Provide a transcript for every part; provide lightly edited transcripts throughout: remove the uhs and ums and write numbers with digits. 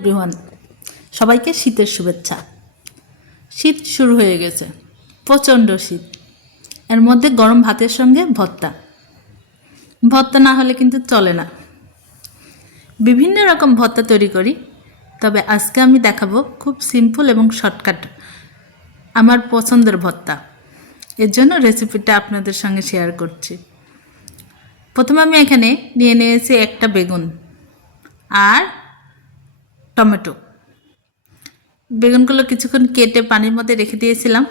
Everyone, সবাইকে শীতের শুভেচ্ছা। শীত শুরু হয়ে গেছে, প্রচণ্ড শীত। এর মধ্যে গরম ভাতের সঙ্গে ভর্তা। ভর্তা না হলে কিন্তু চলে না। বিভিন্ন রকম ভর্তা তৈরি করি, তবে আজকে আমি দেখাবো খুব সিম্পল এবং শর্টকাট আমার পছন্দের ভর্তা। এর জন্য রেসিপিটা আপনাদের সঙ্গে শেয়ার করছি। প্রথমে আমি এখানে নিয়ে নিয়েছি একটা বেগুন আর টমেটো। বেগুনগুলো কিছুক্ষণ কেটে পানির মধ্যে রেখে দিয়েছিলাম।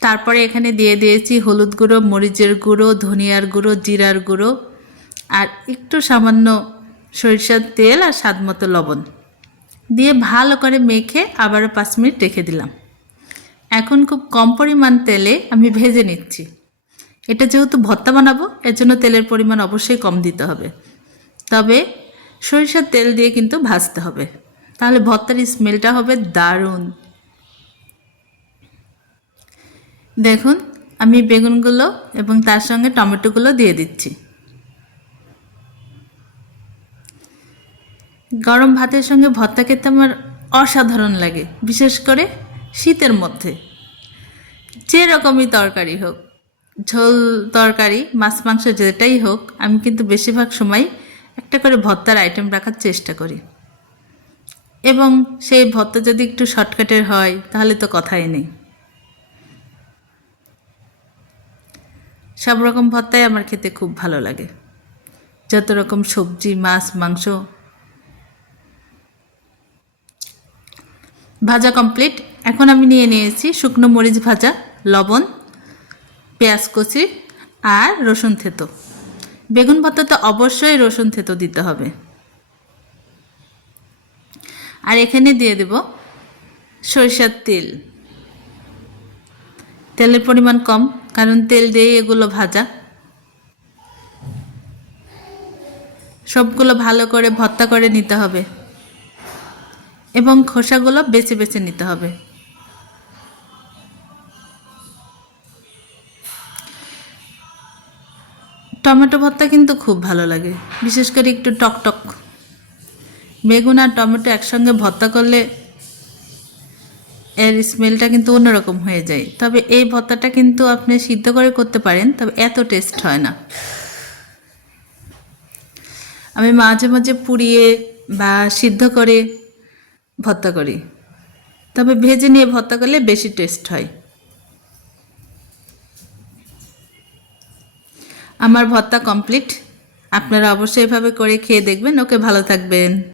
তারপরে এখানে দিয়ে দিয়েছি হলুদ গুঁড়ো, মরিচের গুঁড়ো, ধনিয়ার গুঁড়ো, জিরার গুঁড়ো আর একটু সামান্য সরিষার তেল আর স্বাদ মতো লবণ দিয়ে ভালো করে মেখে আবারও 5 মিনিট রেখে দিলাম। এখন খুব কম পরিমাণ তেলে আমি ভেজে নিচ্ছি। এটা যেহেতু ভর্তা বানাবো, এর জন্য তেলের পরিমাণ অবশ্যই কম দিতে হবে। তবে সরিষার তেল দিয়ে কিন্তু ভাজতে হবে, তাহলে ভর্তার স্মেলটা হবে দারুণ। দেখুন, আমি বেগুনগুলো এবং তার সঙ্গে টমেটোগুলো দিয়ে দিচ্ছি। গরম ভাতের সঙ্গে ভর্তা খেতে আমার অসাধারণ লাগে, বিশেষ করে শীতের মধ্যে। যে রকমই তরকারি হোক, ঝোল তরকারি, মাছ মাংস যেটাই হোক, আমি কিন্তু বেশিরভাগ সময় একটা করে ভর্তার আইটেম রাখার চেষ্টা করি। এবং সেই ভর্তা যদি একটু শর্টকাটের হয় তাহলে তো কথাই নেই। সব রকম ভর্তাই আমার খেতে খুব ভালো লাগে, যত রকম সবজি, মাছ, মাংস। ভাজা কমপ্লিট। এখন আমি নিয়ে নিয়েছি শুকনো মরিচ ভাজা, লবণ, পেঁয়াজ কুচি আর রসুন থেতো। বেগুন ভর্তাতে অবশ্যই রসুন থেতো দিতে হবে। আর এখানে দিয়ে দেব সরিষার তেল। তেলের পরিমাণ কম, কারণ তেল দিয়ে এগুলো ভাজা। সবগুলো ভালো করে ভর্তা করে নিতে হবে এবং খোসাগুলো বেছে বেছে নিতে হবে। টমেটো ভর্তা কিন্তু খুব ভালো লাগে, বিশেষ করে একটু টকটক। বেগুন আর টমেটো একসঙ্গে ভর্তা করলে এর স্মেলটা কিন্তু অন্যরকম হয়ে যায়। তবে এই ভর্তাটা কিন্তু আপনি সিদ্ধ করে করতে পারেন, তবে এত টেস্ট হয় না। আমি মাঝে মাঝে পুড়িয়ে বা সিদ্ধ করে ভর্তা করি, তবে ভেজে নিয়ে ভর্তা করলে বেশি টেস্ট হয়। আমার ভর্তা কমপ্লিট। আপনারা অবশ্যই এভাবে করে খেয়ে দেখবেন। ওকে, ভালো থাকবেন।